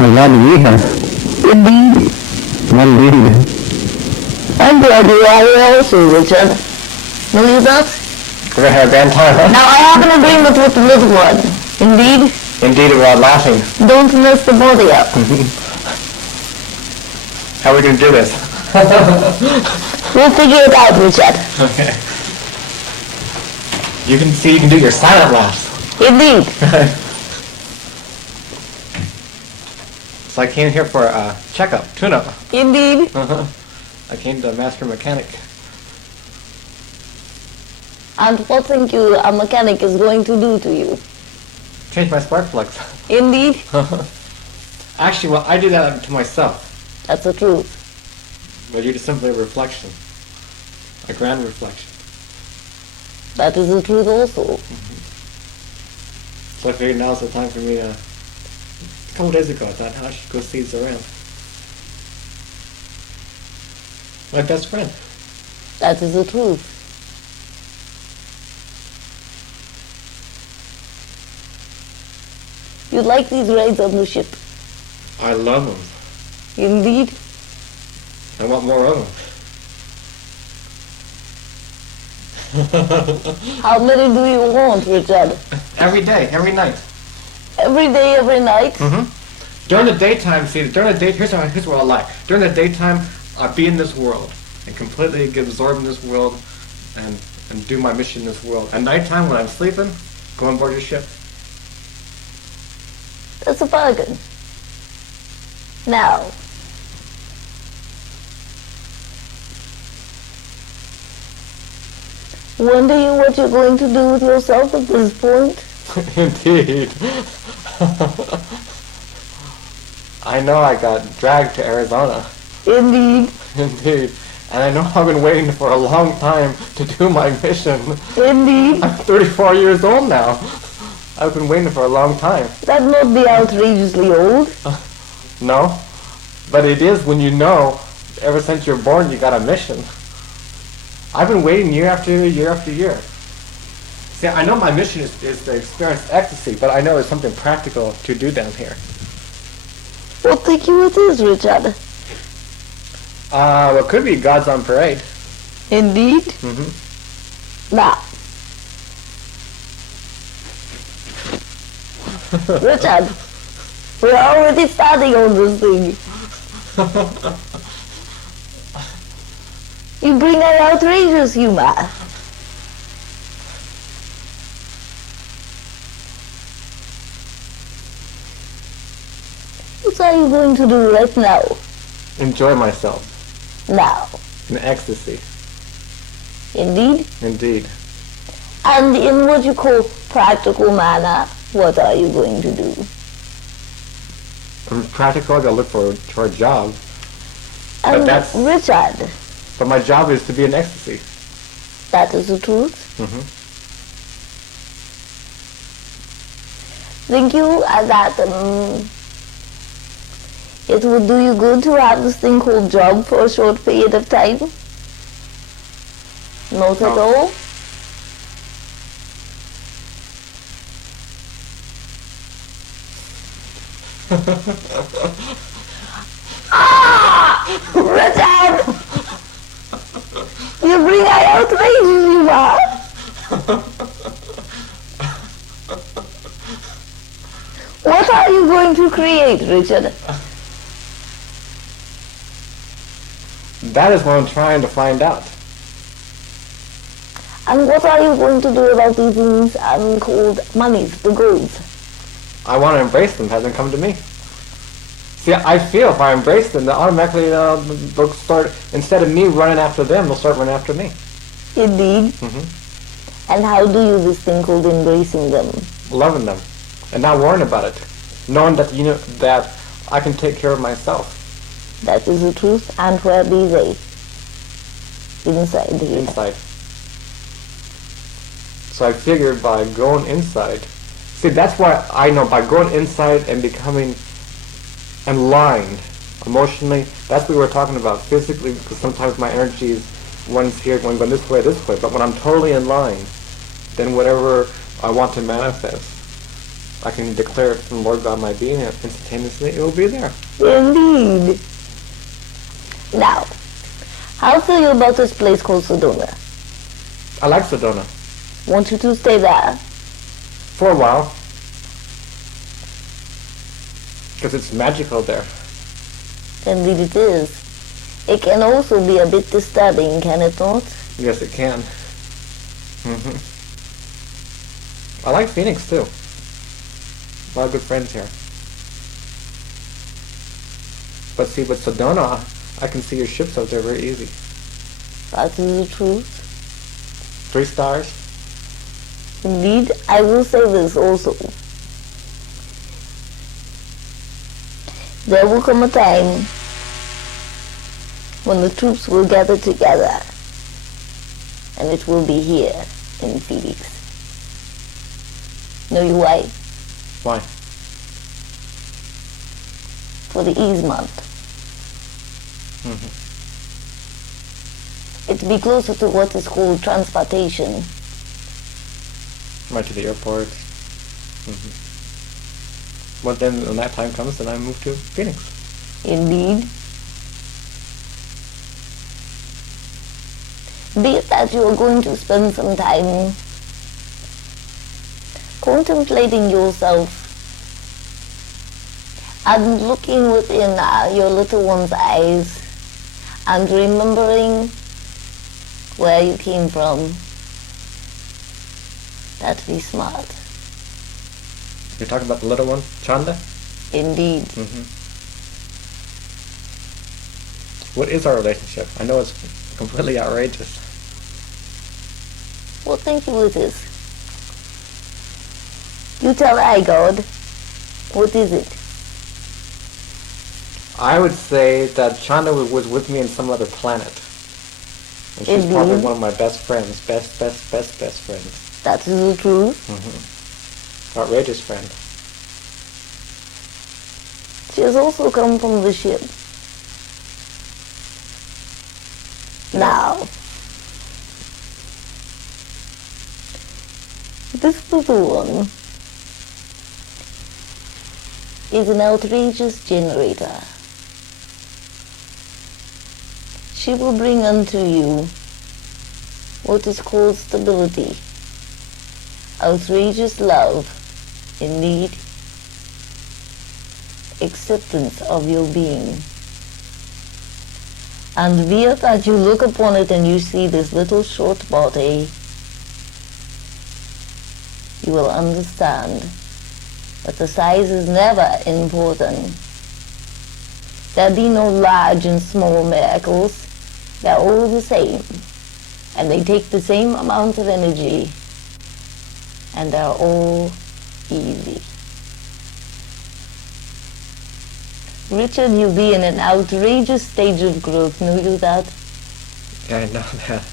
I'm glad to be here. Indeed. Indeed. I'm glad you are here also, Richard. Know you that? We're gonna have a grand time, huh? Now I have an agreement with the little one. Indeed. Indeed, about laughing. Don't mess the body up. How are we gonna do this? We'll figure it out, Richard. Okay. You can do your silent laughs. Indeed. So I came here for a checkup, tune-up. Indeed. I came to Master Mechanic. And what think you a mechanic is going to do to you? Change my spark plugs. Indeed. Actually, well, I do that to myself. That's the truth. But you're just simply a reflection. A grand reflection. That is the truth also. So I figured now's the time for me to... A couple days ago I thought, I should go see Zoran. My best friend. That is the truth. You like these rides on the ship? I love them. Indeed. I want more of them. How many do you want, Richard? Every day, every night. Every day, every night? During the daytime, here's what I like. During the daytime, I'll be in this world and completely get absorbed in this world and do my mission in this world. At nighttime, when I'm sleeping, go on board your ship. That's a bargain. Now, wonder you what you're going to do with yourself at this point? Indeed. I know I got dragged to Arizona. Indeed. Indeed. And I know I've been waiting for a long time to do my mission. Indeed. I'm 34 years old now. I've been waiting for a long time. That not be outrageously old. No, but it is when you know, ever since you're born, you got a mission. I've been waiting year after year, year after year. See, I know my mission is to experience ecstasy, but I know there's something practical to do down here. What think you it is, Richard? Well, it could be God's on parade. Indeed? Now, Richard, we're already starting on this thing. You bring an outrageous humor. What are you going to do right now? Enjoy myself. Now. In ecstasy. Indeed? Indeed. And in what you call practical manner, what are you going to do? I'm practical, I gotta look for a job. And that's... Richard. But my job is to be in ecstasy. That is the truth. Think you that it would do you good to have this thing called job for a short period of time? Not at all? Richard! You bring out outrageous humor! What are you going to create, Richard? That is what I'm trying to find out. And what are you going to do about these things called monies, the goods? I want to embrace them, hasn't come to me. See, I feel if I embrace them, they automatically they'll start, instead of me running after them, they'll start running after me. Indeed. And how do you this thing called embracing them? Loving them, and not worrying about it. Knowing that, you know, that I can take care of myself. That is the truth, and where be they? Inside here. Inside. So I figured by going inside, see, that's why I know by going inside and becoming aligned emotionally, that's what we were talking about physically, because sometimes my energy is one's here, one going this way, but when I'm totally in line, then whatever I want to manifest I can declare it from Lord God my being, and instantaneously it will be there. Indeed. Now, how feel you about this place called Sedona? I like Sedona. Want you to stay there? For a while. Because it's magical there. Indeed it is. It can also be a bit disturbing, can it not? Yes, it can. I like Phoenix too. A lot of good friends here. But see, with Sedona, I can see your ships out there very easy. That is the truth. 3 stars. Indeed, I will say this also. There will come a time when the troops will gather together, and it will be here in Phoenix. Know you why? Why? For the ease month. It'd be closer to what is called transportation. Right to the airport. But then when that time comes, then I move to Phoenix. Indeed. Be it that you are going to spend some time contemplating yourself and looking within your little one's eyes and remembering where you came from. That'd be smart. You're talking about the little one, Chanda? Indeed. What is our relationship? I know it's completely outrageous. Well, thank you, it is. You tell I, God. What is it? I would say that Chanda was with me on some other planet. And she's Indeed. probably one of my best friends. Best friends. That is the truth. Outrageous friend. She has also come from the ship. Now, this little one is an outrageous generator. She will bring unto you what is called stability, outrageous love, indeed, acceptance of your being. And be it that you look upon it and you see this little short body, you will understand that the size is never important. There be no large and small miracles. They're all the same. And they take the same amount of energy. And they're all easy. Richard, you be in an outrageous stage of growth. Know you that? Yeah, I know that.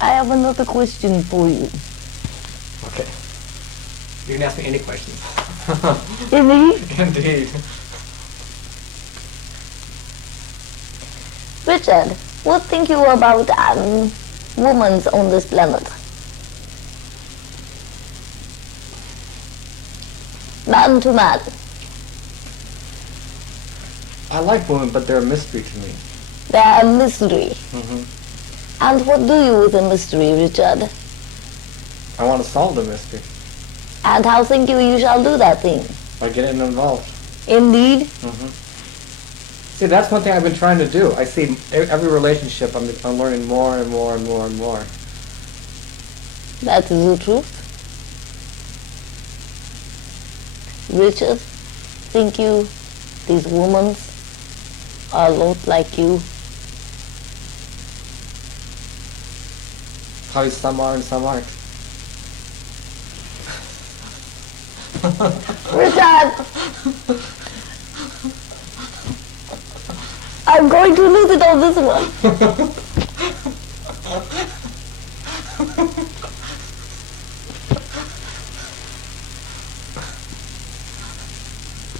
I have another question for you. Okay. You can ask me any questions. Indeed? Indeed. Richard, what think you about women on this planet? Man to man. I like women, but they're a mystery to me. They're a mystery. And what do you with a mystery, Richard? I want to solve the mystery And how think you shall do that thing? by getting involved. Indeed? See, that's one thing I've been trying to do. I see every relationship, I'm learning more and more and more and more. That is the truth. Richard, think you these women are a lot like you? How some are and some aren't. Richard! I'm going to lose it on this one.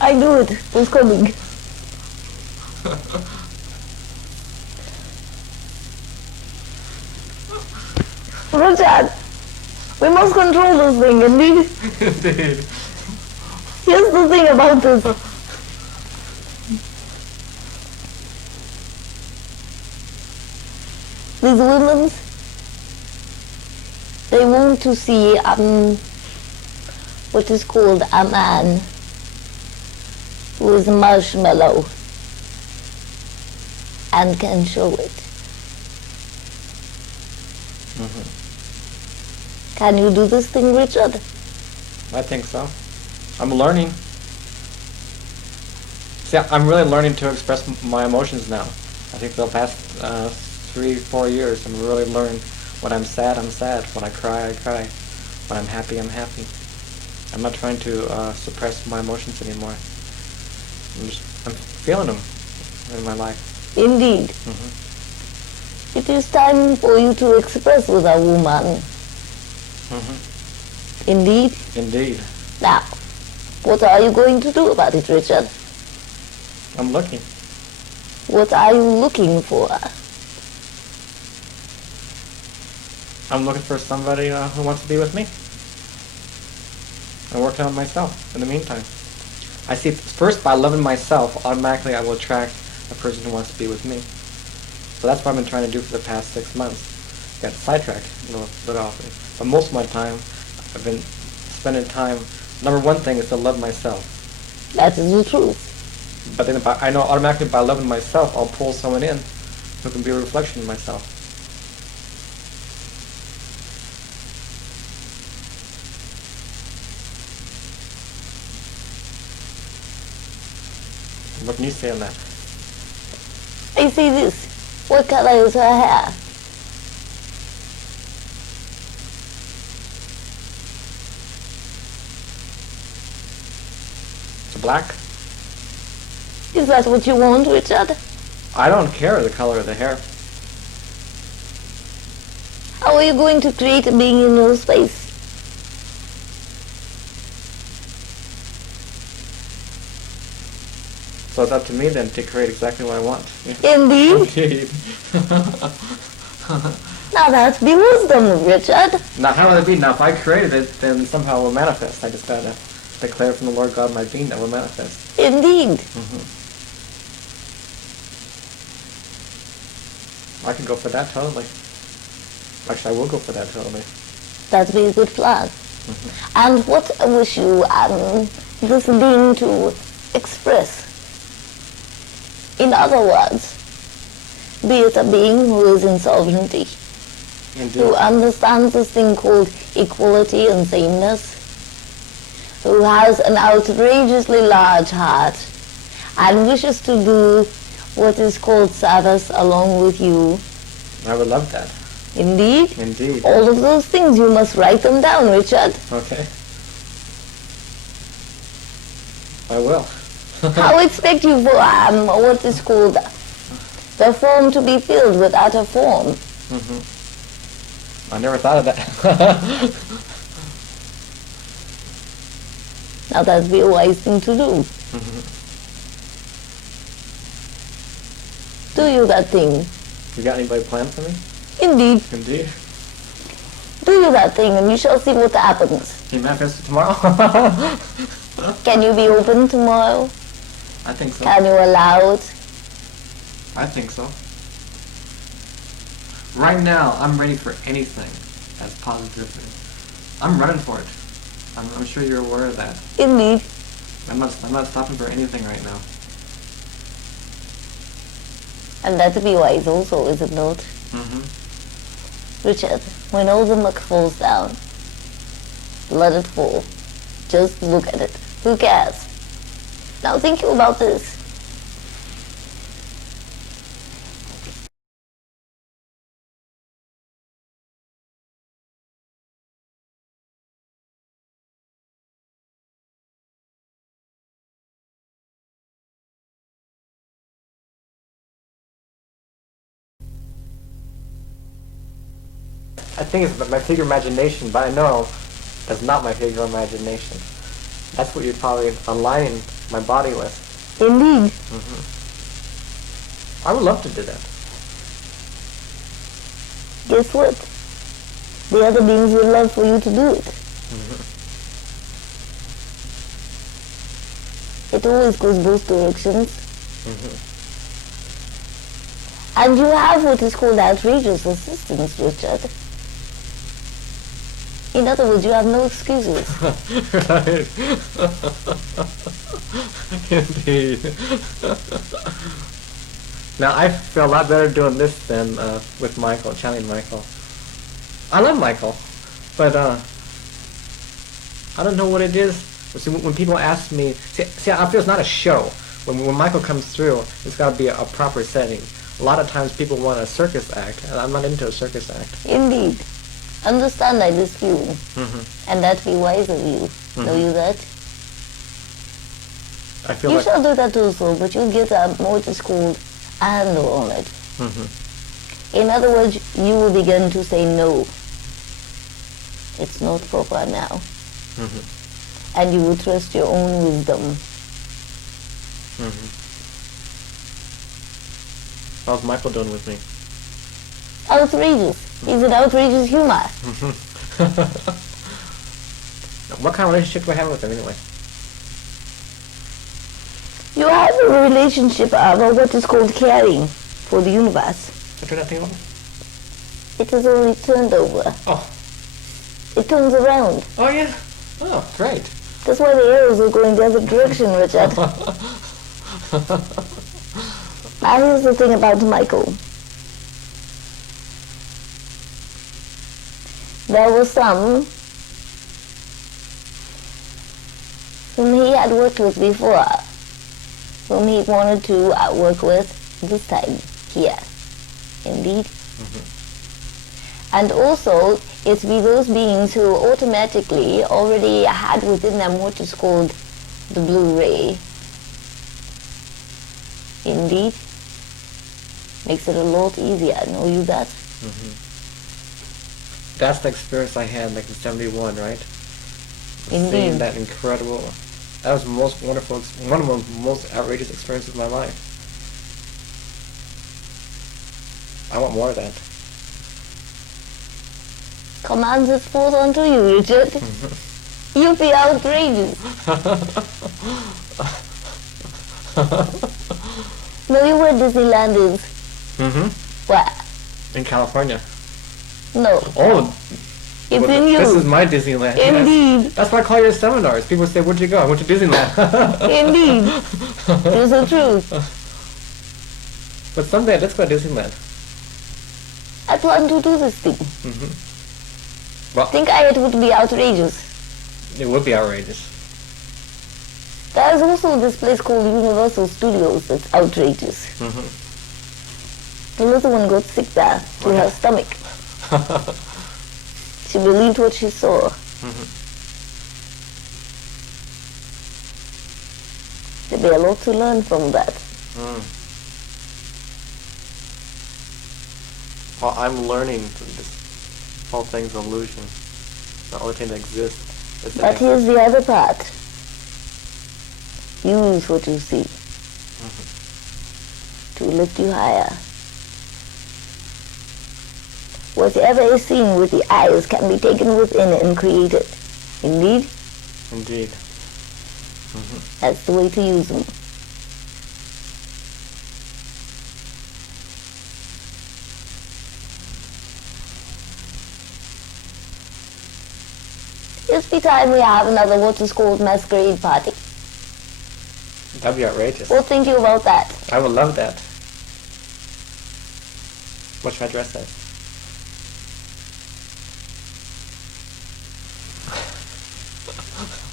I knew it was coming. Richard, we must control this thing, indeed. Indeed. Here's the thing about this. These women, they want to see what is called a man who is marshmallow and can show it. Can you do this thing, Richard? I think so. I'm learning. See, I'm really learning to express my emotions now. I think the past 3-4 years, I'm really learning when I'm sad, I'm sad. When I cry, I cry. When I'm happy, I'm happy. I'm not trying to suppress my emotions anymore. I'm feeling them in my life. Indeed. It is time for you to express with a woman. Indeed. Indeed. Now, what are you going to do about it, Richard? I'm looking. What are you looking for? I'm looking for somebody who wants to be with me. I'm working on myself in the meantime. I see first by loving myself, automatically I will attract a person who wants to be with me. So that's what I've been trying to do for the past 6 months. Got sidetracked a little often. But most of my time, I've been spending time, number one thing is to love myself. That is the truth. But then I know automatically by loving myself, I'll pull someone in who can be a reflection of myself. What can you say on that? I see this. What color is her hair? It's black? Is that what you want, Richard? I don't care the color of the hair. How are you going to create a being in your space? So it's up to me then to create exactly what I want. Indeed. Indeed. Now that be wisdom, Richard. Now how will it be? Now if I created it, then somehow it will manifest. I just gotta declare from the Lord God my being that will manifest. Indeed. I can go for that totally. Actually, I will go for that totally. That'd be a good plan. And what I wish you this being to express? In other words, be it a being who is in sovereignty, Indeed. who understands this thing called equality and sameness, who has an outrageously large heart, and wishes to do what is called service along with you. I would love that. Indeed. Indeed. All of those things, you must write them down, Richard. Okay. I will. How expect you for what is called the form to be filled without a form? I never thought of that. Now that'd be a wise thing to do. Do you that thing? You got anybody planned for me? Indeed. Indeed. Do you that thing and you shall see what happens. Can you manifest it tomorrow? Can you be open tomorrow? I think so. Can you allow it? I think so. Right now, I'm ready for anything that's positive. I'm running for it. I'm sure you're aware of that. Indeed. I'm not stopping for anything right now. And that'd be wise also, is it not? Richard, when all the muck falls down, let it fall. Just look at it. Who cares? Now think about this. I think it's my figure imagination, but I know that's not my figure imagination. That's what you're probably aligning my body with. Indeed. I would love to do that. Guess what? the other beings would love for you to do it. It always goes both directions. And you have what is called outrageous assistance, Richard. In other words, you have no excuses. Right. Indeed. Now I feel a lot better doing this than with Michael, channeling Michael. I love Michael, but I don't know what it is. See, when people ask me, see, I feel it's not a show. When Michael comes through, it's got to be a proper setting. A lot of times people want a circus act, and I'm not into a circus act. Indeed. Understand I dispute, and that be wise of you. Know you that? I feel You like shall do that also, but you'll get what is called a handle on it. In other words, you will begin to say no. It's not proper now. And you will trust your own wisdom. how's Michael doing with me? Outrageous. He's an outrageous humor. What kind of relationship do I have with him anyway? You have a relationship of what is called caring for the universe. I turn that thing over? It has already turned over. Oh. It turns around. Oh yeah. Oh, great. That's why the arrows are going the other direction, Richard. Now here's the thing about Michael. There were some whom he had worked with before, whom he wanted to work with this time here. Indeed. And also, it's be those beings who automatically already had within them what is called the blue ray. Indeed. Makes it a lot easier, know you that? That's the experience I had like in 71, right? Indeed. Seeing that incredible, that was the most wonderful, one of the most outrageous experiences of my life. I want more of that. Commands it forth unto you, Richard. You be outrageous. Know you where Disneyland is? Where? In California. No. Oh, It's in you. this is my Disneyland. Indeed. Yes. That's why I call your seminars. People say, where'd you go? I went to Disneyland. Indeed. It's the truth. But someday, let's go to Disneyland. I plan to do this thing. Well, Think it would be outrageous. it would be outrageous. There's also this place called Universal Studios that's outrageous. The little one got sick there to her stomach. She believed what she saw. There'd be a lot to learn from that. Well, I'm learning this whole thing's illusion. The only thing that exists is But here's the other part. Use what you see to lift you higher. Whatever is seen with the eyes can be taken within and created. Indeed, Indeed. that's the way to use them. Just be time we have another what is called masquerade party. That'd be outrageous. What think you about that? I would love that. What should I dress as?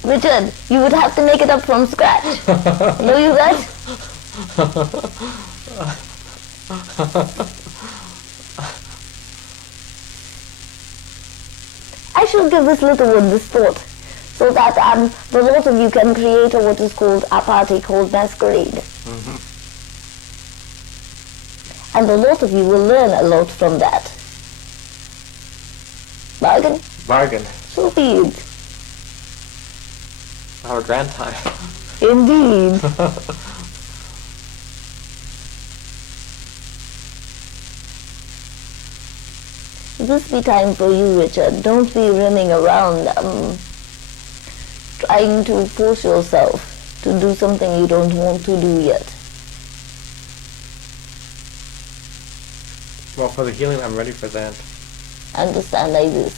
Richard, you would have to make it up from scratch. Know you that? I should give this little one this thought, so that the lot of you can create what is called a party called masquerade. And a lot of you will learn a lot from that. Bargain? Bargain. So be it. Have a grand time. Indeed. This be time for you, Richard. Don't be running around trying to force yourself to do something you don't want to do yet. Well, for the healing, I'm ready for that. Understand like this.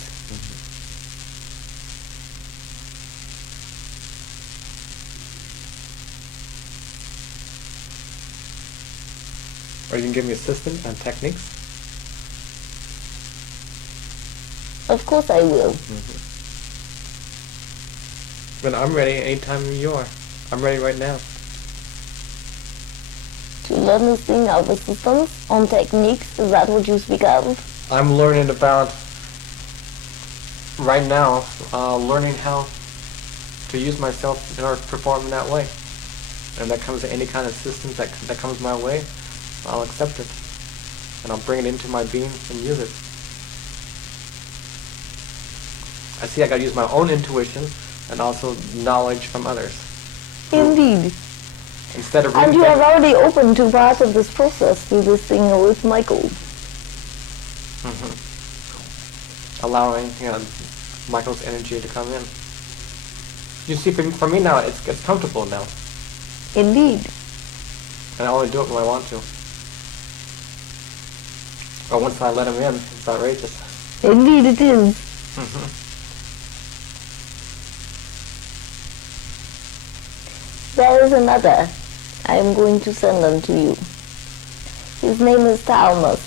Or you can give me assistance and techniques. Of course I will. When I'm ready, anytime you are. I'm ready right now. To learn this thing of assistance on techniques, is that what you speak of? I'm learning about, right now, learning how to use myself in order to perform in that way. And that comes to any kind of assistance that comes my way, I'll accept it. And I'll bring it into my being and use it. I see I gotta use my own intuition and also knowledge from others. Indeed. Instead of And you have already opened to part of this process through this thing with Michael. Allowing Michael's energy to come in. You see, for me now, it's comfortable now. Indeed. And I only do it when I want to. But once I let him in, it's outrageous. Indeed it is. There is another. I am going to send them to you. His name is Thomas.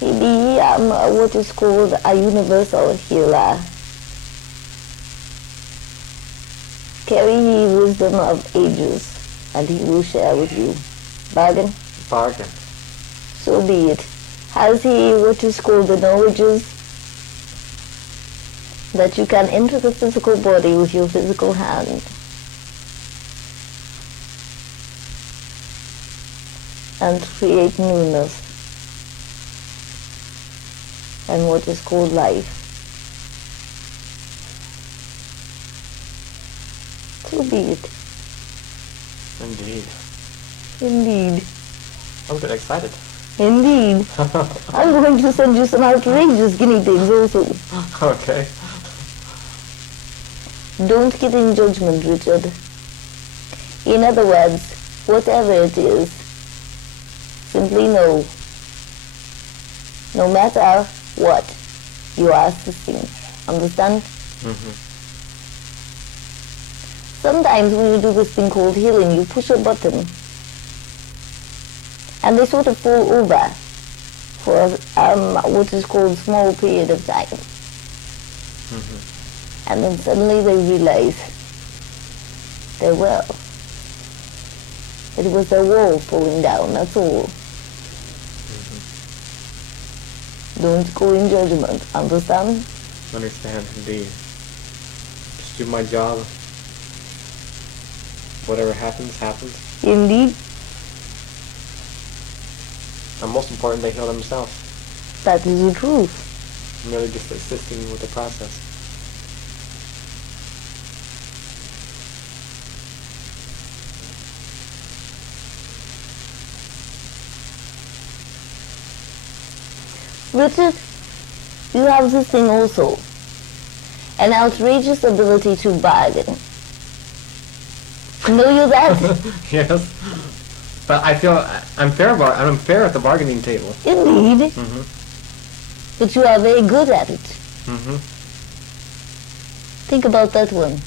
He be what is called a universal healer. Carry ye wisdom of ages, and he will share with you. Bargain? Bargain. So be it. Has he what is called the knowledges that you can enter the physical body with your physical hand and create newness and what is called life. So be it. Indeed. Indeed. I'm getting excited. Indeed. I'm going to send you some outrageous guinea pigs also. Okay. Don't get in judgment, Richard. In other words, whatever it is, simply know. No matter what, you are assisting. Understand? Sometimes when you do this thing called healing, you push a button and they sort of fall over for what is called a small period of time. And then suddenly they realize they were. It was their wall falling down, that's all. Don't go in judgment, understand? Understand, indeed. Just do my job. Whatever happens, happens. Indeed. And most important, they heal themselves. That is the truth. I'm really just assisting with the process. Richard, you have this thing also. An outrageous ability to bargain. Know you that? Yes. But I feel I'm fair at the bargaining table. Indeed. But you are very good at it. Think about that one.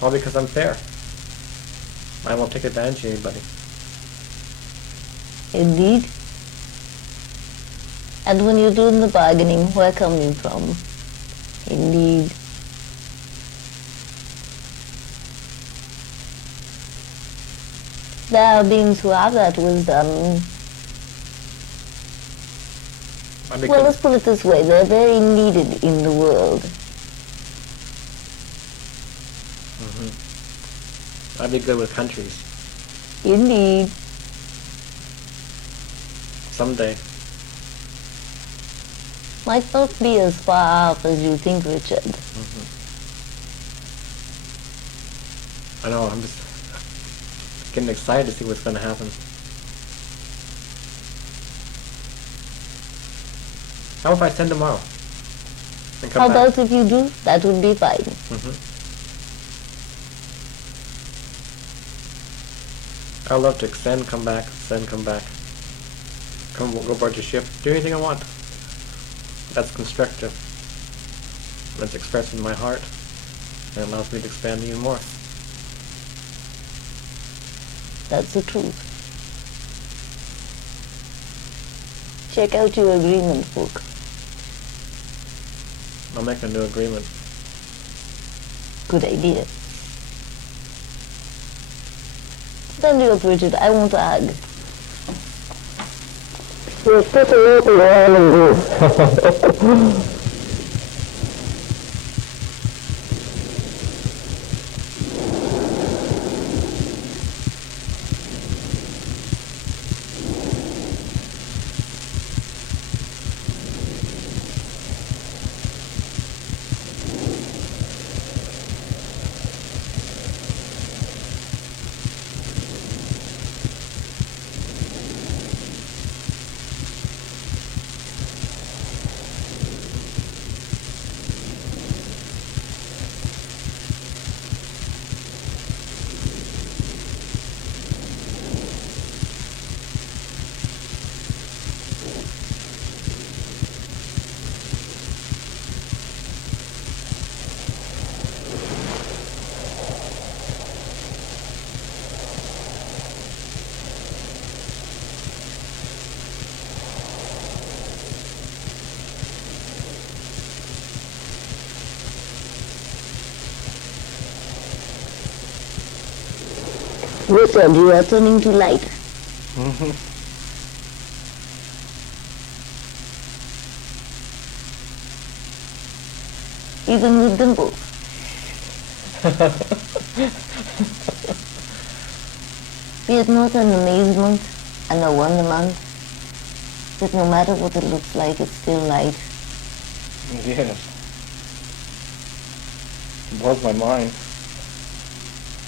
All because I'm fair. I won't take advantage of anybody. Indeed. And when you're doing the bargaining, where come you from? Indeed. There are beings who have that wisdom. Well, let's put it this way. They're very needed in the world. I'd be good with countries. Indeed. Someday. Might not be as far off as you think, Richard. I know, getting excited to see what's going to happen. How if I send tomorrow? And come How back? about if you do? That would be fine. I love to send, come back, send, come back. Go aboard your ship, do anything I want. That's constructive. That's expressing my heart. And it allows me to expand even more. That's the truth. Check out your agreement book. I'll make a new agreement. Good idea. Stand you up, Richard. I want a hug. You're such a little animal. Richard, you are turning to light. Even with dimples. Be it not an amazement and a wonderment that no matter what it looks like, it's still light. Yes. It blows my mind.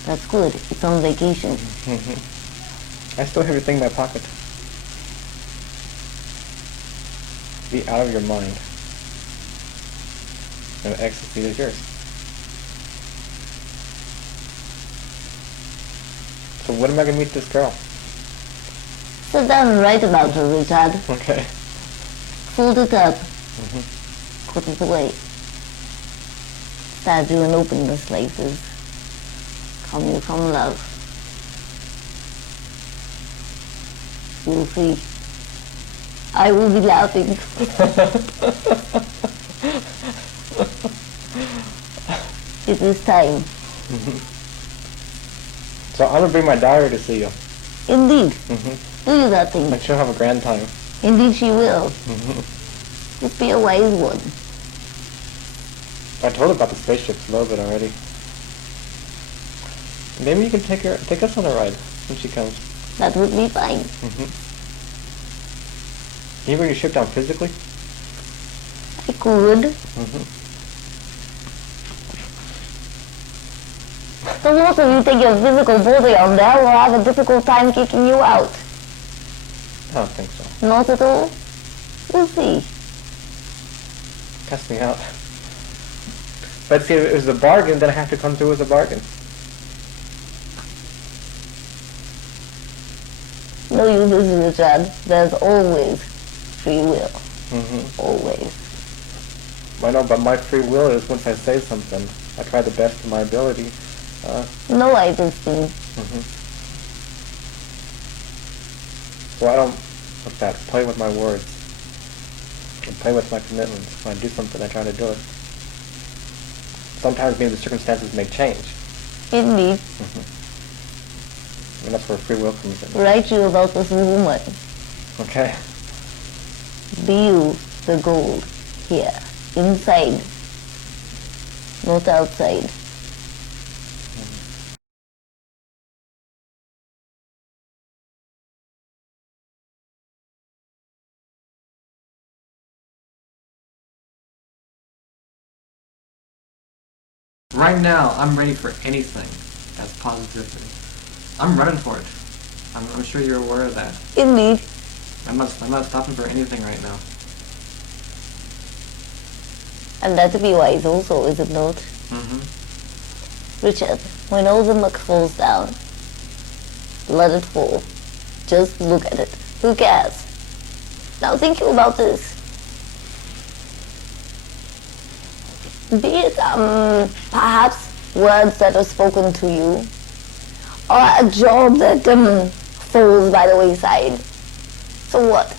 That's good. It's on vacation. I still have everything in my pocket. Be out of your mind. And ecstasy is yours. So when am I going to meet this girl? Sit down and write about her, Richard. Okay. Fold it up. Put it away. Stab you and open the slices. Come you from love. You'll see. I will be laughing. It is time. So I'm going to bring my daughter to see you. Indeed. Do you that thing. And she'll have a grand time. Indeed she will. Just be a wise one. I told her about the spaceships a little bit already. Maybe you can take us on a ride when she comes. That would be fine. Can you bring your ship down physically? I could. The most of you take your physical body on there will have a difficult time kicking you out. I don't think so. Not at all? We'll see. Test me out. But see, if it was a bargain, then I have to come through with a bargain. No, you busy, Richard. There's always free will. Always. I know, but my free will is once I say something, I try the best of my ability. No, I just think. So I don't, what's that, play with my words. I play with my commitments. When I do something, I try to do it. Sometimes maybe the circumstances may change. Indeed. And that's where free will comes in. Write you about this woman. Okay? Be you the gold here, inside, not outside. Right now, I'm ready for anything. That's positivity. I'm running for it. I'm sure you're aware of that. Indeed. I'm not stopping for anything right now. And that to be wise also, is it not? Mm-hmm. Richard, when all the muck falls down, let it fall. Just look at it. Who cares? Now think about this. Be it, perhaps words that are spoken to you, or a job that falls by the wayside. So what?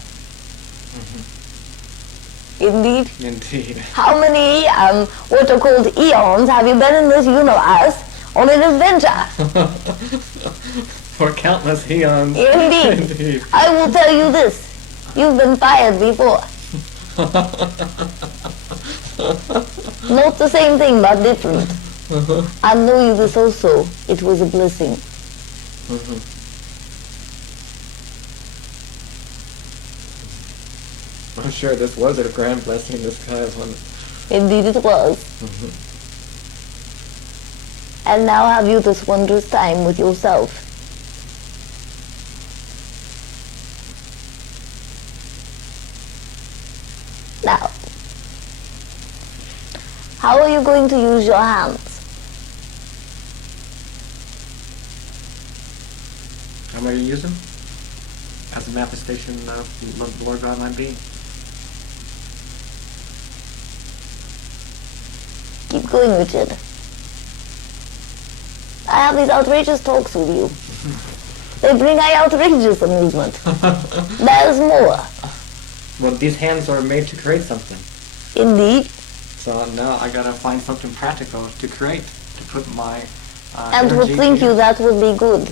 Indeed. Indeed. How many, what are called eons have you been in this universe on an adventure? For countless eons. Indeed. Indeed. I will tell you this. You've been fired before. Not the same thing, but different. I know you this also. It was a blessing. I'm sure this was a grand blessing in disguise. Indeed it was. And now have you this wondrous time with yourself. Now, how are you going to use your hands? How am I going to use them? As a manifestation of the Lord God my being. Keep going, Richard. I have these outrageous talks with you. They bring I outrageous amusement. There's more. Well, these hands are made to create something. Indeed. So now I gotta find something practical to create, to put my And would energy think to you use. that would be good.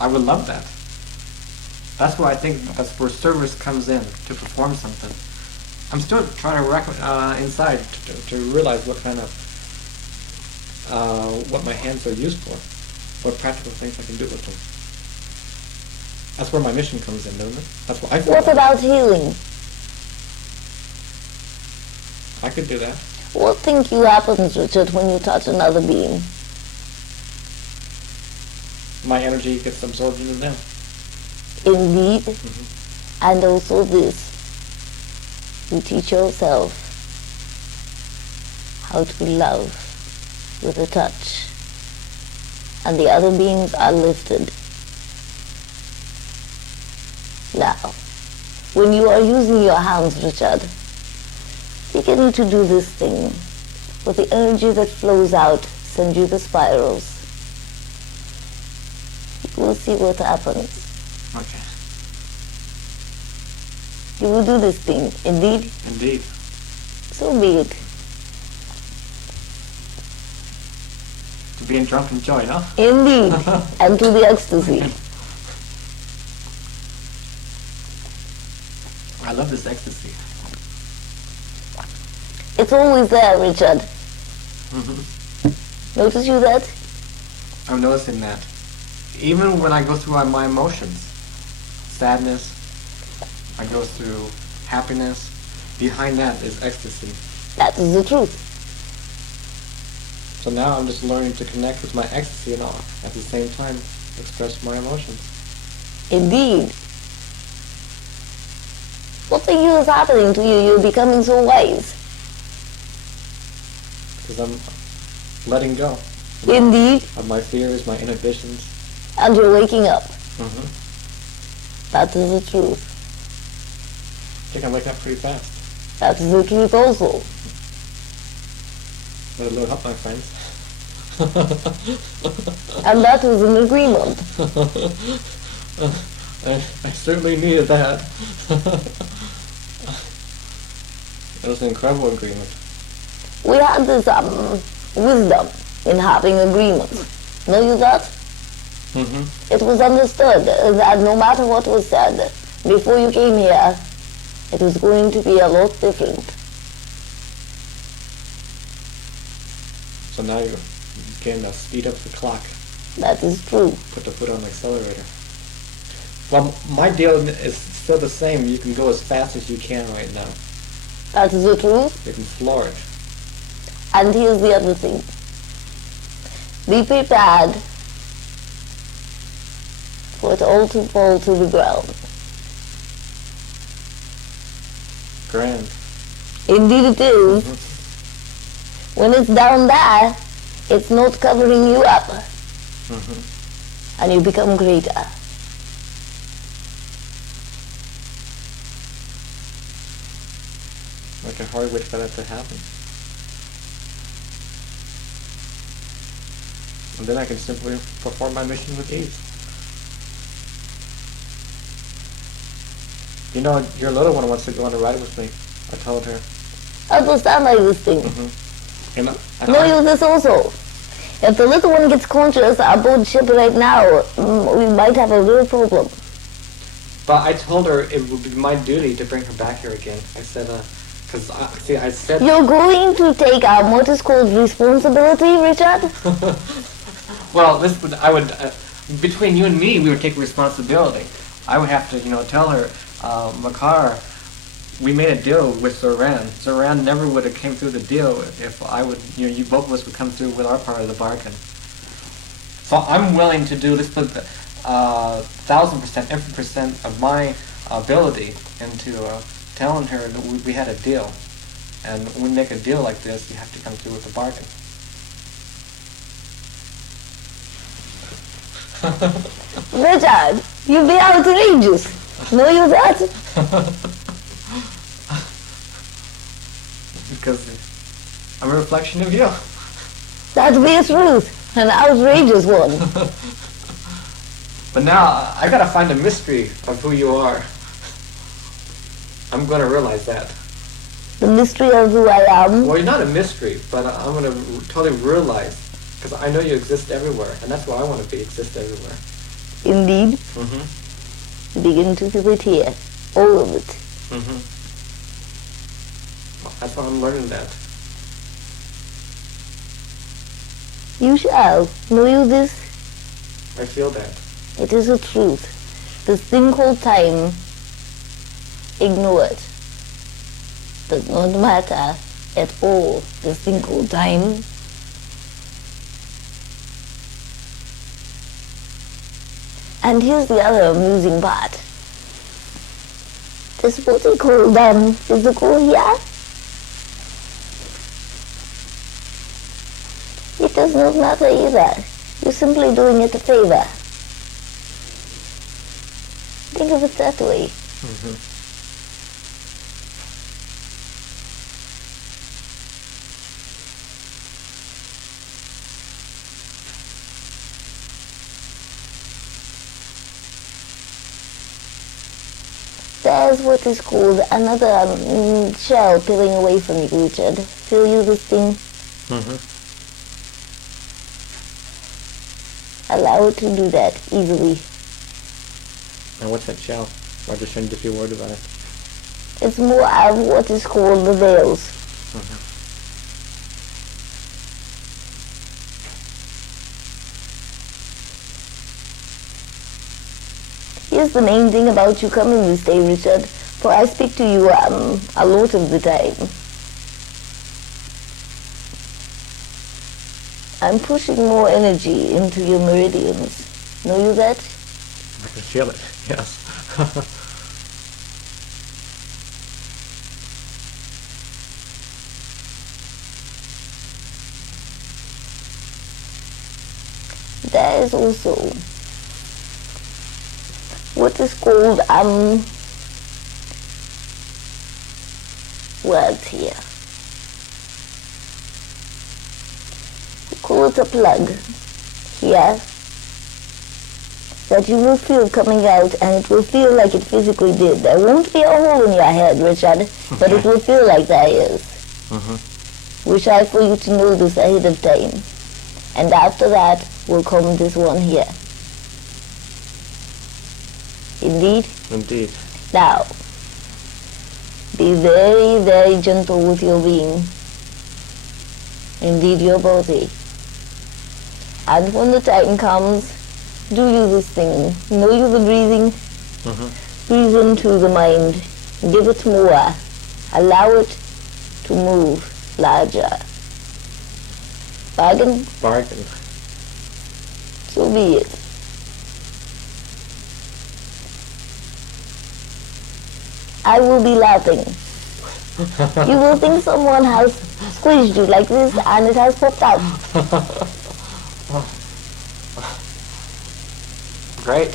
I would love that. That's where I think that's where service comes in, to perform something. I'm still trying to inside to realize what kind of what my hands are used for, what practical things I can do with them. That's where my mission comes in, doesn't it? That's what I feel. What about healing? I could do that. What think you happens, Richard, when you touch another being? My energy gets absorbed into them. Indeed. And also this. You teach yourself how to love with a touch. And the other beings are lifted. Now, when you are using your hands, Richard, begin to do this thing. With the energy that flows out, send you the spirals. You will see what happens. Okay. You will do this thing, indeed? Indeed. So be it. To be in drunken joy, huh? Indeed. And to the ecstasy. I love this ecstasy. It's always there, Richard. Notice you that? I'm noticing that. Even when I go through my emotions, sadness, I go through happiness, behind that is ecstasy. That is the truth. So now I'm just learning to connect with my ecstasy and all, at the same time express my emotions. Indeed. What think you is happening to you? You're becoming so wise. Because I'm letting go Indeed. of my fears, my inhibitions. And you're waking up. That is the truth. I think I'm waking up pretty fast. That is the truth also. Let alone help my friends. And that was an agreement. I certainly needed that. It was an incredible agreement. We had this wisdom in having agreements. Know you that? It was understood that no matter what was said before you came here, it was going to be a lot different. So now you can speed up the clock. That is true. Put the foot on the accelerator. Well, my deal is still the same. You can go as fast as you can right now. That is the truth. You can flourish. And here's the other thing. Be prepared for it all to fall to the ground. Grand. Indeed it is. When it's down there, it's not covering you up. And you become greater. I can hardly wait for that to happen. And then I can simply perform my mission with ease. You know, your little one wants to go on a ride with me. I told her. Understand like this thing. And No, you this also. If the little one gets conscious aboard ship right now, we might have a real problem. But I told her it would be my duty to bring her back here again. I said, because, I said... You're going to take what is called responsibility, Richard? Well, between you and me, we would take responsibility. I would have to, tell her, Makar, we made a deal with Zoran. Zoran never would have came through the deal if you both of us would come through with our part of the bargain. So I'm willing to do, let's put 1,000%, every percent of my ability into telling her that we had a deal. And when we make a deal like this, you have to come through with the bargain. Richard, you be outrageous. Know you that? Because I'm a reflection of you. That be a truth, an outrageous one. But now, I gotta find a mystery of who you are. I'm gonna realize that. The mystery of who I am. Well, you're not a mystery, but I'm gonna totally realize, because I know you exist everywhere, and that's what I want to be, exist everywhere. Indeed. Begin to feel it here. All of it. Well, that's why I'm learning that. You shall. Know you this? I feel that. It is a truth. This thing called time, ignore it. Does not matter at all. This thing called time. And here's the other amusing part. This what they call physical here. It does not matter either. You're simply doing it a favor. Think of it that way. There's what is called another shell peeling away from you, Richard. Feel you this thing? Allow it to do that easily. And what's that shell? I just shouldn't just be worried about it. It's more of what is called the veils. Here's the main thing about you coming this day, Richard, for I speak to you a lot of the time. I'm pushing more energy into your meridians. Know you that? I can feel it, yes. There is also what is called words here. We call it a plug here that you will feel coming out, and it will feel like it physically did. There won't be a hole in your head, Richard, but it will feel like there is. Wish I for you to know this ahead of time. And after that will come this one here. Indeed? Indeed. Now, be very, very gentle with your being. Indeed, your body. And when the time comes, do you this thing. Know you the breathing? Breathe into the mind. Give it more. Allow it to move larger. Bargain? Bargain. So be it. I will be laughing. You will think someone has squished you like this and it has popped out. Great.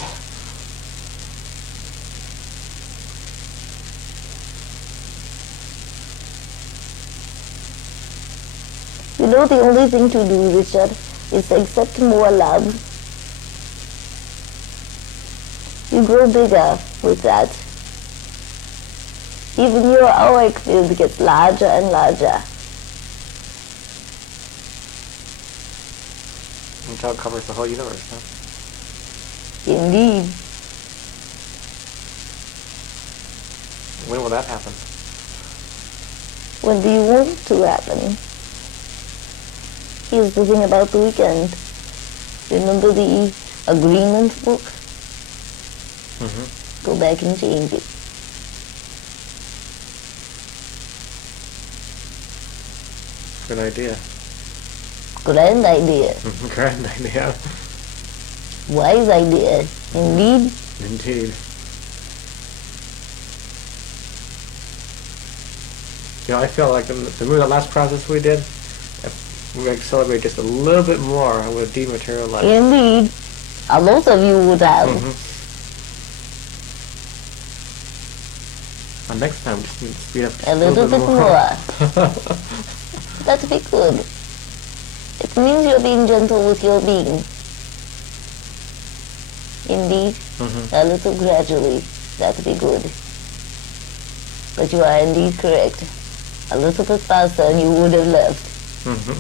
You know, the only thing to do, Richard, is to accept more love. You grow bigger with that. Even your auric field gets larger and larger. Until it covers the whole universe, huh? Indeed. When will that happen? When do you want it to happen? Here's the thing about the weekend. Remember the agreement book? Mm-hmm. Go back and change it. Good idea. Grand idea. Grand idea. Wise idea. Indeed. Indeed. You know, I feel like the last process we did, if we accelerate just a little bit more, I would have dematerialized. Indeed. A lot of you would have. Mm-hmm. And next time, just need to speed up just A little bit more. more. That'd be good. It means you're being gentle with your being. Indeed. Mm-hmm. A little gradually. That'd be good. But you are indeed correct. A little bit faster and you would have left. Mm-hmm.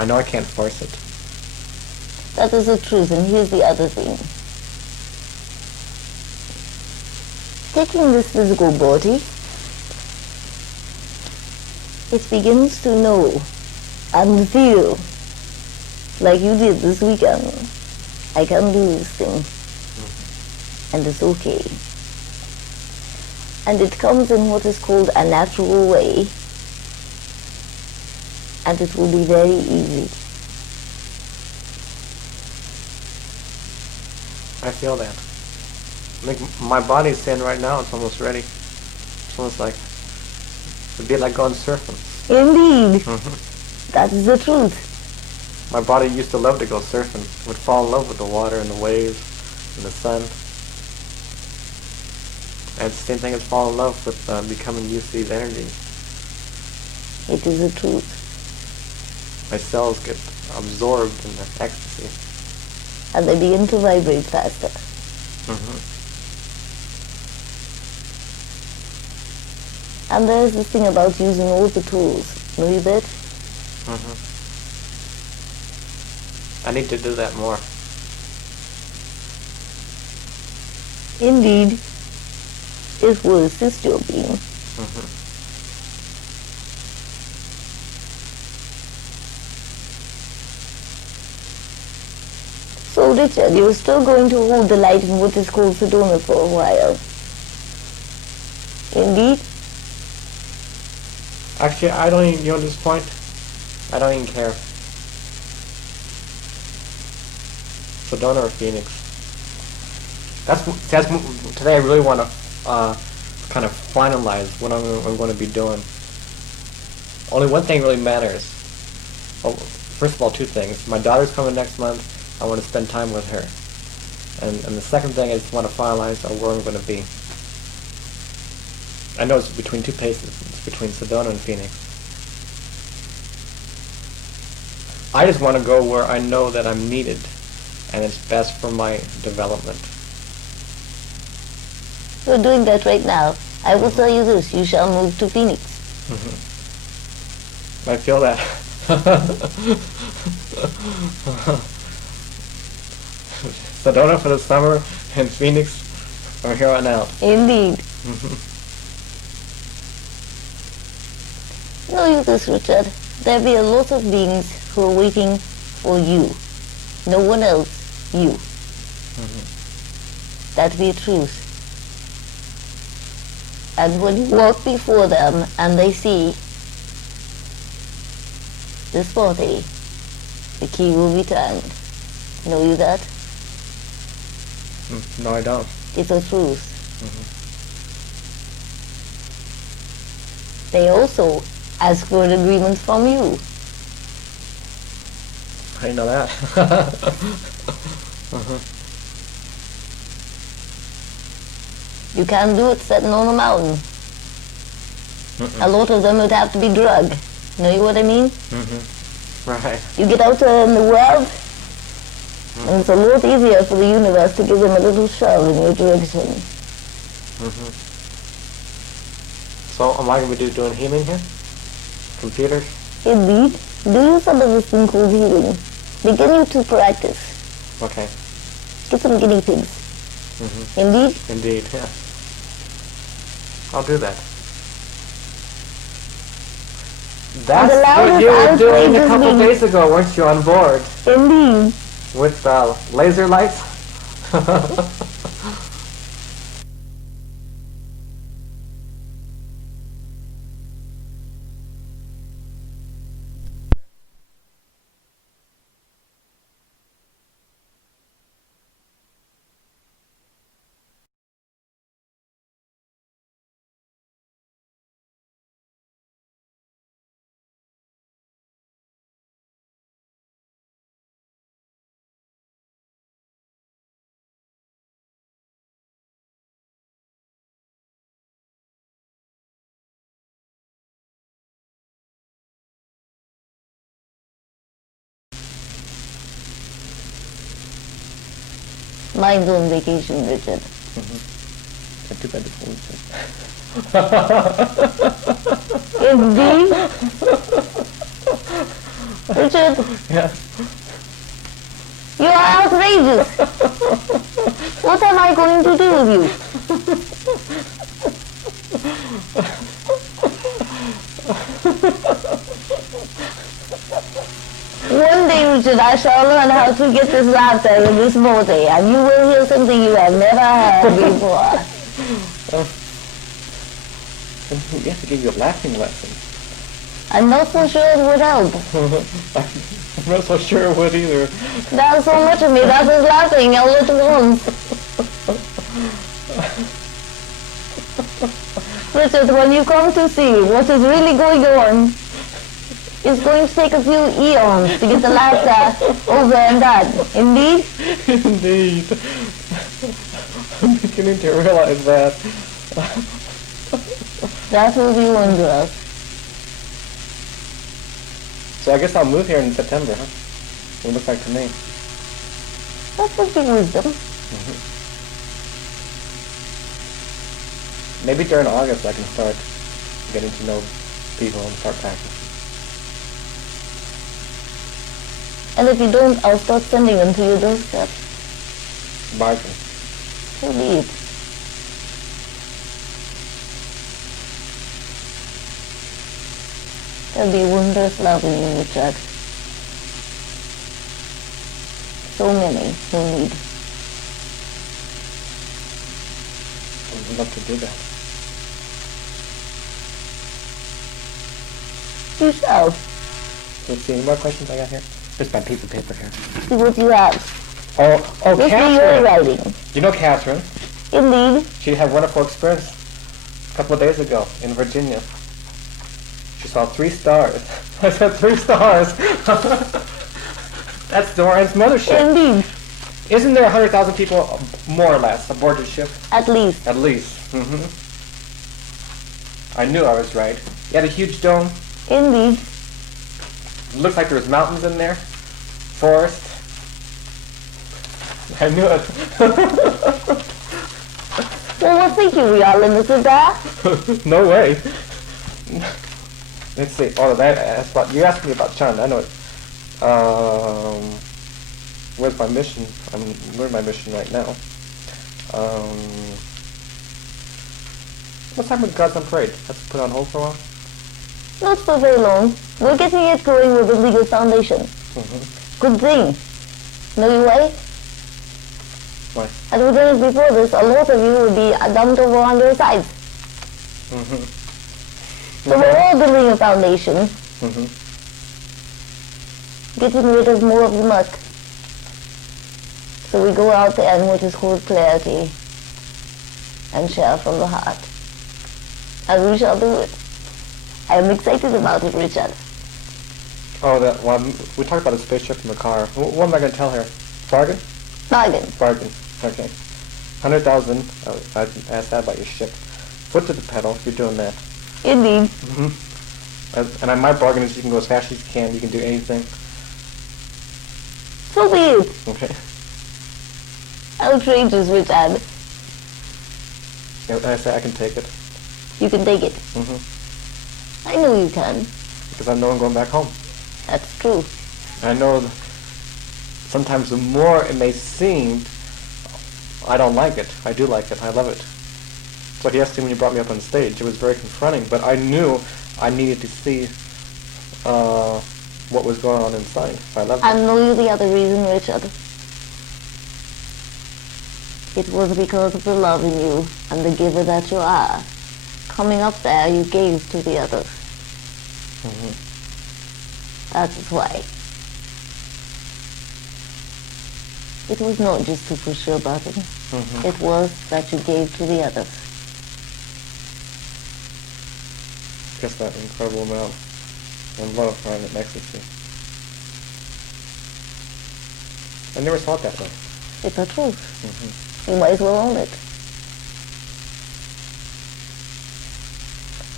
I know I can't force it. That is the truth, and here's the other thing. Taking this physical body, it begins to know and feel like you did this weekend. I can do this thing, and it's okay. And it comes in what is called a natural way, and it will be very easy. I feel that. I think my body's saying right now it's almost ready. It's almost like, it'd be like going surfing. Indeed. Mm-hmm. That is the truth. My body used to love to go surfing. It would fall in love with the water and the waves and the sun. And it's the same thing as fall in love with becoming used to these energies. It is the truth. My cells get absorbed in the ecstasy. And they begin to vibrate faster. Mm-hmm. And there is this thing about using all the tools. Know you that? Mm-hmm. I need to do that more. Indeed. It will assist your being. Mm-hmm. So Richard, you're still going to hold the light in what is called Sedona for a while. Indeed? Actually, I don't even, at this point, I don't even care. Sedona or Phoenix. That's today I really want to kind of finalize what I'm going to be doing. Only one thing really matters. Well, first of all, two things. My daughter's coming next month. I want to spend time with her. And the second thing, I just want to finalize on where I'm going to be. I know it's between two places. It's between Sedona and Phoenix. I just want to go where I know that I'm needed and it's best for my development. You're doing that right now. I will tell you this, you shall move to Phoenix. Mm-hmm. I feel that. Sedona for the summer and Phoenix from here on out. Indeed. Know you this, Richard. There be a lot of beings who are waiting for you. No one else. You. That be a truth. And when you walk before them and they see this body, the key will be turned. Know you that? No, I don't. It's a truth. They also ask for an agreement from you. I know that. You can't do it sitting on a mountain. A lot of them would have to be drugged. Know what I mean? Right. You get out there in the world, and it's a lot easier for the universe to give them a little shove in your direction. So, am I going to be doing healing here? Computers? Indeed. Do some of this thing called healing. Begin you to practice. Okay. Get some guinea pigs. Indeed. Indeed, yeah. I'll do that. That's what you were doing a couple days ago, weren't you, on board? Indeed. With laser lights? Mine's on vacation, Richard. Can't do that before we Indeed. Richard, Yeah. you are outrageous. What am I going to do with you? One day, Richard, I shall learn how to get this laughter in this body, and you will hear something you have never heard before. We have to give you a laughing lesson. I'm not so sure it would help. I'm not so sure it would either. There's so much of me that is laughing all at once. Richard, when you come to see what is really going on, it's going to take a few eons to get the laughter over and done. Indeed? Indeed. I'm beginning to realize that. That will be wondrous. So I guess I'll move here in September, huh? It looks like to me. That would be wisdom. Maybe during August I can start getting to know people and start practicing. And if you don't, I'll start sending them to your doorstep. Bargain. Indeed. There'll be wondrous love in you, Richard. So many who need. I would love to do that. You shall. Let's see, any more questions I got here? Just my piece of paper here. See what you have. Oh, This is your Catherine! writing. You know Catherine? Indeed. She had a wonderful experience a couple of days ago in Virginia. She saw 3 stars. I said 3 stars! That's Doran's mothership. Indeed. Isn't there 100,000 people, more or less, aboard the ship? At least. At least. I knew I was right. You had a huge dome. Indeed. It looked like there was mountains in there. Forest. I knew it. Well, what think you? We are limited there. No way. Let's see. Oh, you asked me about China. I know it. Where's my mission? We're in my mission right now. What's happened with God's on Parade? That's put on hold for a while? Not for very long. We're getting it going with the legal foundation. Good thing. Know you why? Why? Had we done it before this, a lot of you would be dumped over on their sides. So we're all building a foundation. Getting rid of more of the muck. So we go out there in what is called clarity. and share from the heart. And we shall do it. I am excited about it, Richard. Oh, that one. We talked about a spaceship in the car. What am I going to tell her? Bargain? Bargain. Bargain. Okay. 100,000. I asked that about your ship. Foot to the pedal. You're doing that. Indeed. And my bargain is you can go as fast as you can. You can do anything. So be it. Okay. Outrageous, Richard. And I say I can take it. You can take it. I know you can. Because I know I'm going back home. That's true. I know that sometimes the more it may seem, I don't like it. I do like it. I love it. It's like yesterday when you brought me up on stage. It was very confronting, but I knew I needed to see what was going on inside. I loved it. I know the other reason, Richard. It was because of the love in you and the giver that you are. Coming up there, you gave to the others. That is why. It was not just to push your button. It was that you gave to the others. Just that incredible amount of love right next to you. I never thought that way. It's the truth. You might as well own it.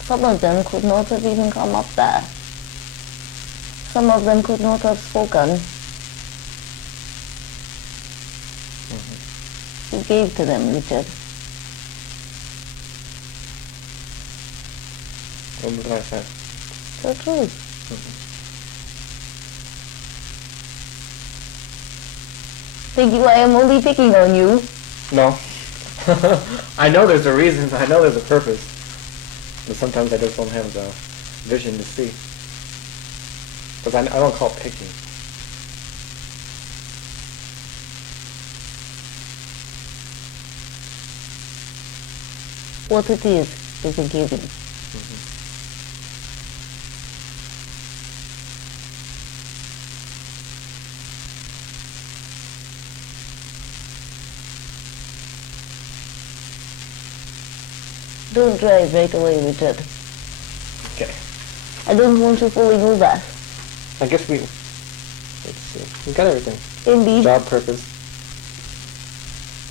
Some of them could not have even come up there. Some of them could not have spoken. You gave to them, Richard. What did I say? The truth. Think you I am only picking on you? No. I know there's a reason. I know there's a purpose. But sometimes I just don't have the vision to see. Because I don't call it picking. What it is a giving. Don't drive right away, Richard. Okay. I don't want you falling over. I guess let's see. We got everything. Indeed. Job, purpose.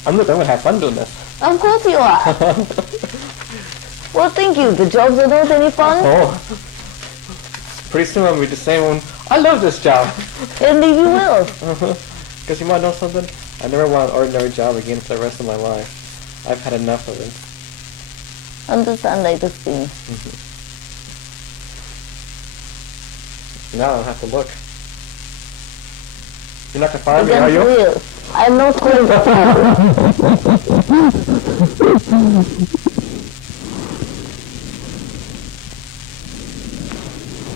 I'm gonna have fun doing this. Of course you are. What think you? The jobs are not any fun? Oh. Pretty soon I'll be just saying, I love this job. Indeed you will. Because you might know something? I never want an ordinary job again for the rest of my life. I've had enough of it. Understand like this thing. Now I don't have to look. You're not gonna fire me, are Against you? will. I'm not going to fire.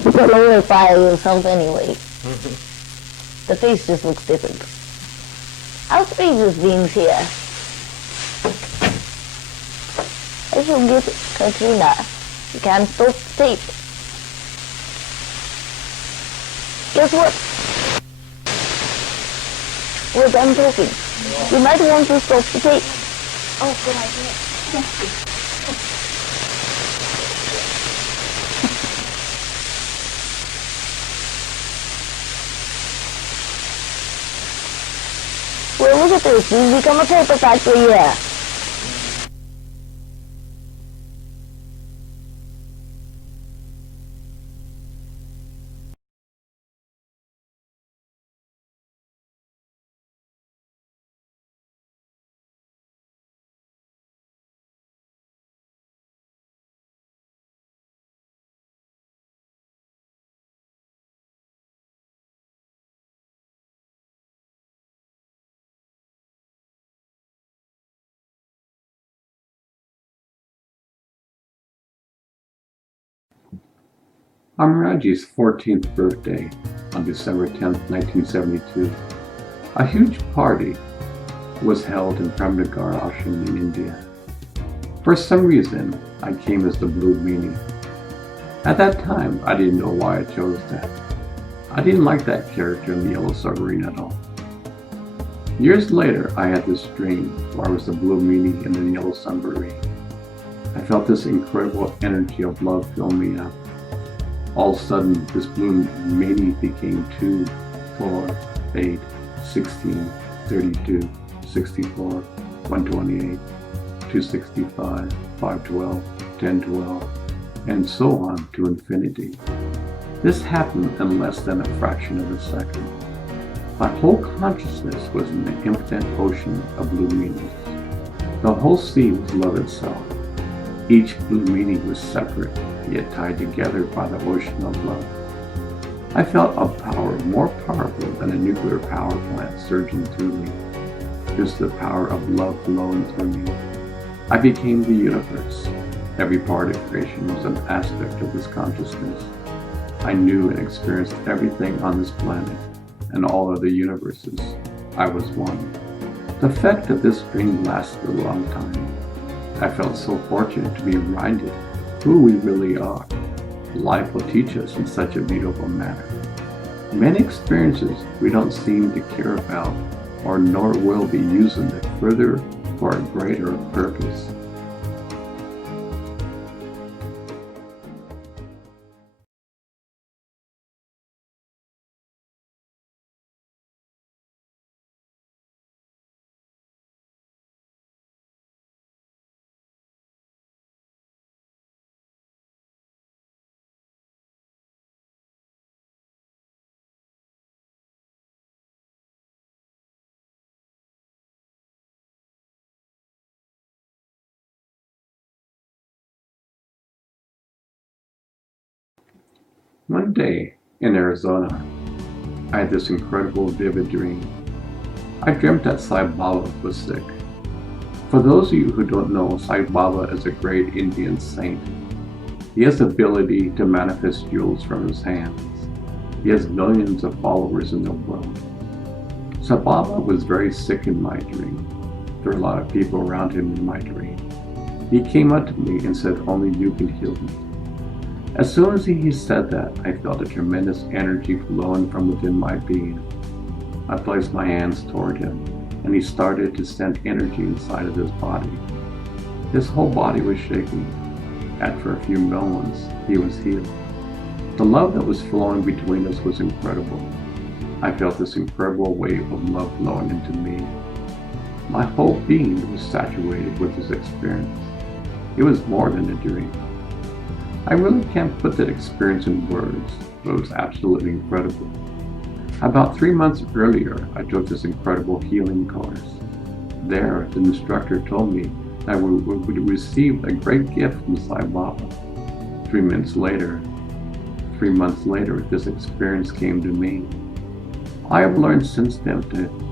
You can only fire yourself anyway. The face just looks different. Outrageous beings here. I shall give Katrina. You can't stop the tape. Guess what? We're done talking. You might want to stop the tape. Oh, good idea. Well, look at this. We've become a paper factory here. On Raji's 14th birthday, on December 10, 1972, a huge party was held in Premnagar Ashram in India. For some reason, I came as the Blue Meanie. At that time, I didn't know why I chose that. I didn't like that character in the Yellow Submarine at all. Years later, I had this dream where I was the blue meanie in the yellow submarine. I felt this incredible energy of love fill me up. All of a sudden, this blue meanie became 2, 4, 8, 16, 32, 64, 128, 265, 512, 1012, and so on to infinity. This happened in less than a fraction of a second. My whole consciousness was in the infinite ocean of blue meanies. The whole sea was love itself. Each blue meaning was separate, yet tied together by the ocean of love. I felt a power more powerful than a nuclear power plant surging through me. Just the power of love flowing through me. I became the universe. Every part of creation was an aspect of this consciousness. I knew and experienced everything on this planet and all other universes. I was one. The effect of this dream lasted a long time. I felt so fortunate to be reminded who we really are. Life will teach us in such a beautiful manner. Many experiences we don't seem to care about or nor will be using it further for a greater purpose. One day in Arizona, I had this incredible vivid dream. I dreamt that Sai Baba was sick. For those of you who don't know, Sai Baba is a great Indian saint. He has the ability to manifest jewels from his hands. He has millions of followers in the world. Sai Baba was very sick in my dream. There were a lot of people around him in my dream. He came up to me and said, "Only you can heal me." As soon as he said that, I felt a tremendous energy flowing from within my being. I placed my hands toward him, and he started to send energy inside of his body. His whole body was shaking. After a few moments, he was healed. The love that was flowing between us was incredible. I felt this incredible wave of love flowing into me. My whole being was saturated with this experience. It was more than a dream. I really can't put that experience in words, but it was absolutely incredible. About 3 months earlier, I took this incredible healing course. There, the instructor told me that I would receive a great gift from Sai Baba. 3 months later, this experience came to me. I have learned since then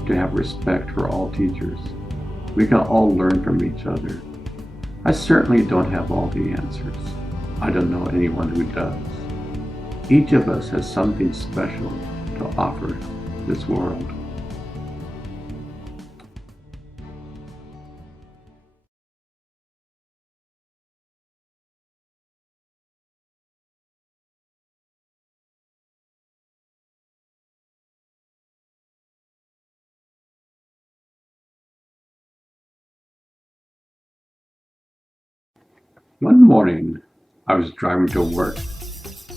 to have respect for all teachers. We can all learn from each other. I certainly don't have all the answers. I don't know anyone who does. Each of us has something special to offer this world. One morning, I was driving to work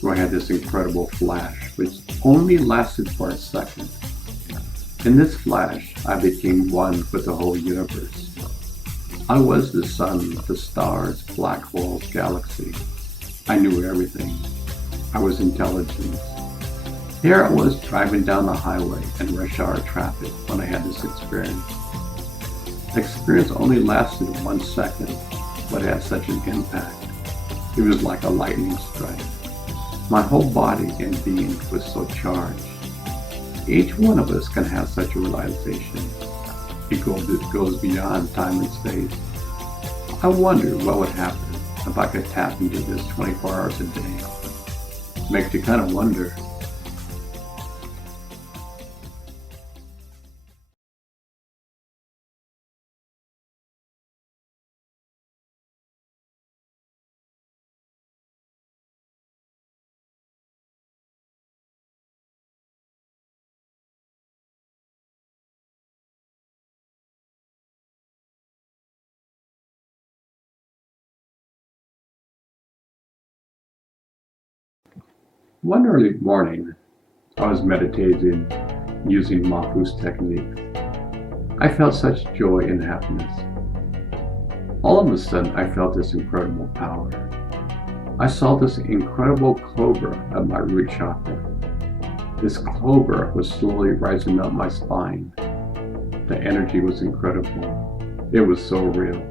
where I had this incredible flash, which only lasted for a second. In this flash, I became one with the whole universe. I was the sun, the stars, black holes, galaxy. I knew everything. I was intelligence. Here I was driving down the highway in rush hour traffic when I had this experience. The experience only lasted 1 second, but it had such an impact. It was like a lightning strike. My whole body and being was so charged. Each one of us can have such a realization. It goes beyond time and space. I wonder what would happen if I could tap into this 24 hours a day. Makes you kind of wonder. One early morning, I was meditating using Mahfu's techniques. I felt such joy and happiness. All of a sudden, I felt this incredible power. I saw this incredible clover at my root chakra. This clover was slowly rising up my spine. The energy was incredible. It was so real.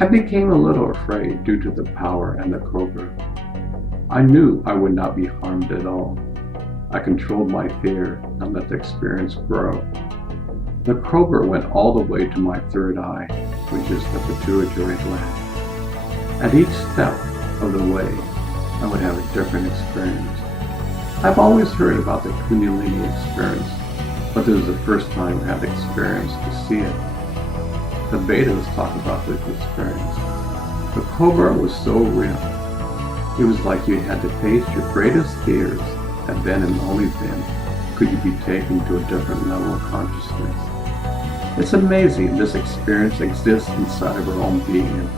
I became a little afraid due to the power and the clover. I knew I would not be harmed at all. I controlled my fear and let the experience grow. The clover went all the way to my third eye, which is the pituitary gland. At each step of the way, I would have a different experience. I've always heard about the Kundalini experience, but this is the first time I had the experience to see it. The Vedas talk about this experience. The cobra was so real. It was like you had to face your greatest fears, and then and only then could you be taken to a different level of consciousness. It's amazing this experience exists inside of our own being,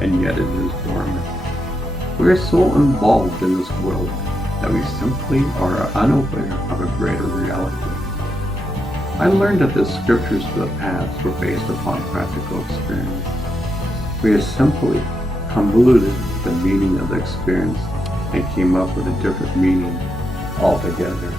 and yet it is dormant. We are so involved in this world that we simply are unaware of a greater reality. I learned that the scriptures of the past were based upon practical experience. We have simply convoluted the meaning of the experience and came up with a different meaning altogether.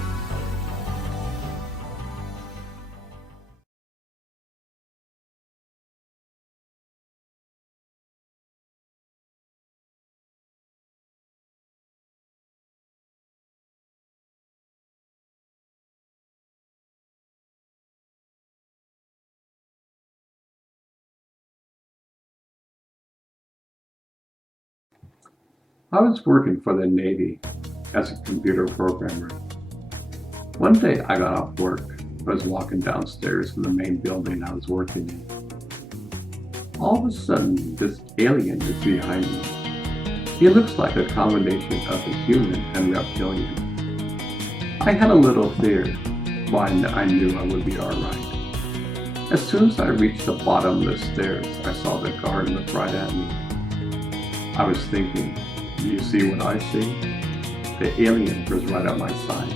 I was working for the Navy as a computer programmer. One day I got off work. I was walking downstairs in the main building I was working in. All of a sudden, this alien is behind me. He looks like a combination of a human and reptilian. I had a little fear, but I knew I would be alright. As soon as I reached the bottom of the stairs, I saw the guard look right at me. I was thinking, do you see what I see? The alien was right at my side.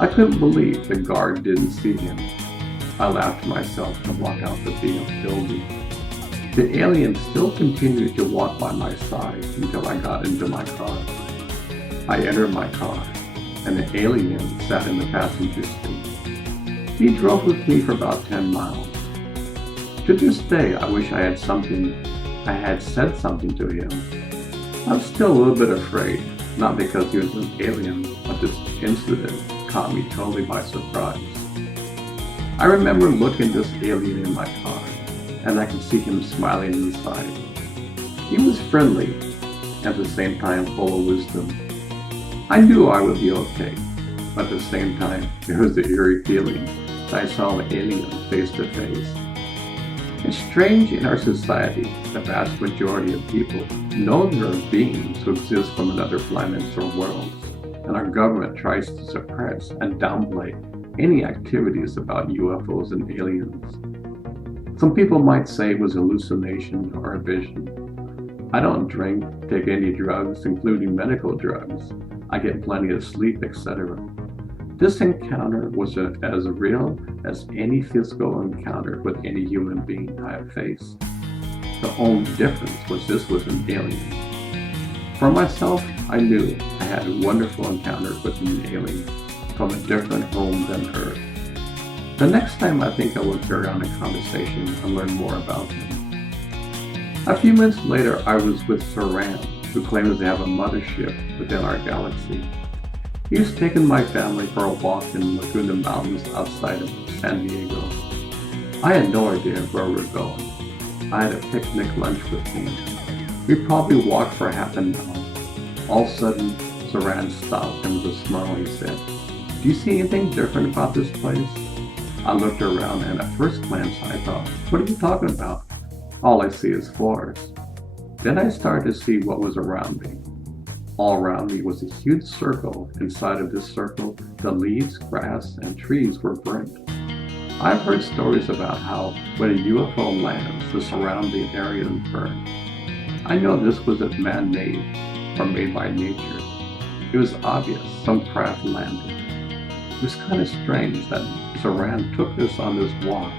I couldn't believe the guard didn't see him. I laughed to myself and walked out the building. The alien still continued to walk by my side until I got into my car. I entered my car, and the alien sat in the passenger seat. He drove with me for about 10 miles. To this day, I wish I had said something to him. I'm still a little bit afraid, not because he was an alien, but this incident caught me totally by surprise. I remember looking at this alien in my car, and I could see him smiling inside. He was friendly, at the same time full of wisdom. I knew I would be okay, but at the same time, there was the eerie feeling that I saw the alien face to face. It's strange in our society, the vast majority of people know there are beings who exist from another planets or worlds, and our government tries to suppress and downplay any activities about UFOs and aliens. Some people might say it was hallucination or a vision. I don't drink, take any drugs, including medical drugs. I get plenty of sleep, etc. This encounter was as real as any physical encounter with any human being I have faced. The only difference was this was an alien. For myself, I knew I had a wonderful encounter with an alien from a different home than Earth. The next time I think I will carry on a conversation and learn more about him. A few minutes later, I was with Sir Ram, who claims to have a mothership within our galaxy. He's taken my family for a walk in Laguna Mountains outside of San Diego. I had no idea where we were going. I had a picnic lunch with me. We probably walked for half an hour. All of a sudden, Saran stopped and with a smile he said, "Do you see anything different about this place?" I looked around and at first glance I thought, "What are you talking about? All I see is forest." Then I started to see what was around me. All around me was a huge circle. Inside of this circle, the leaves, grass, and trees were burnt. I've heard stories about how when a UFO lands, the surrounding area is burned. I know this wasn't man-made or made by nature. It was obvious some craft landed. It was kind of strange that Saran took us on this walk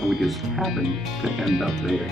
and we just happened to end up there.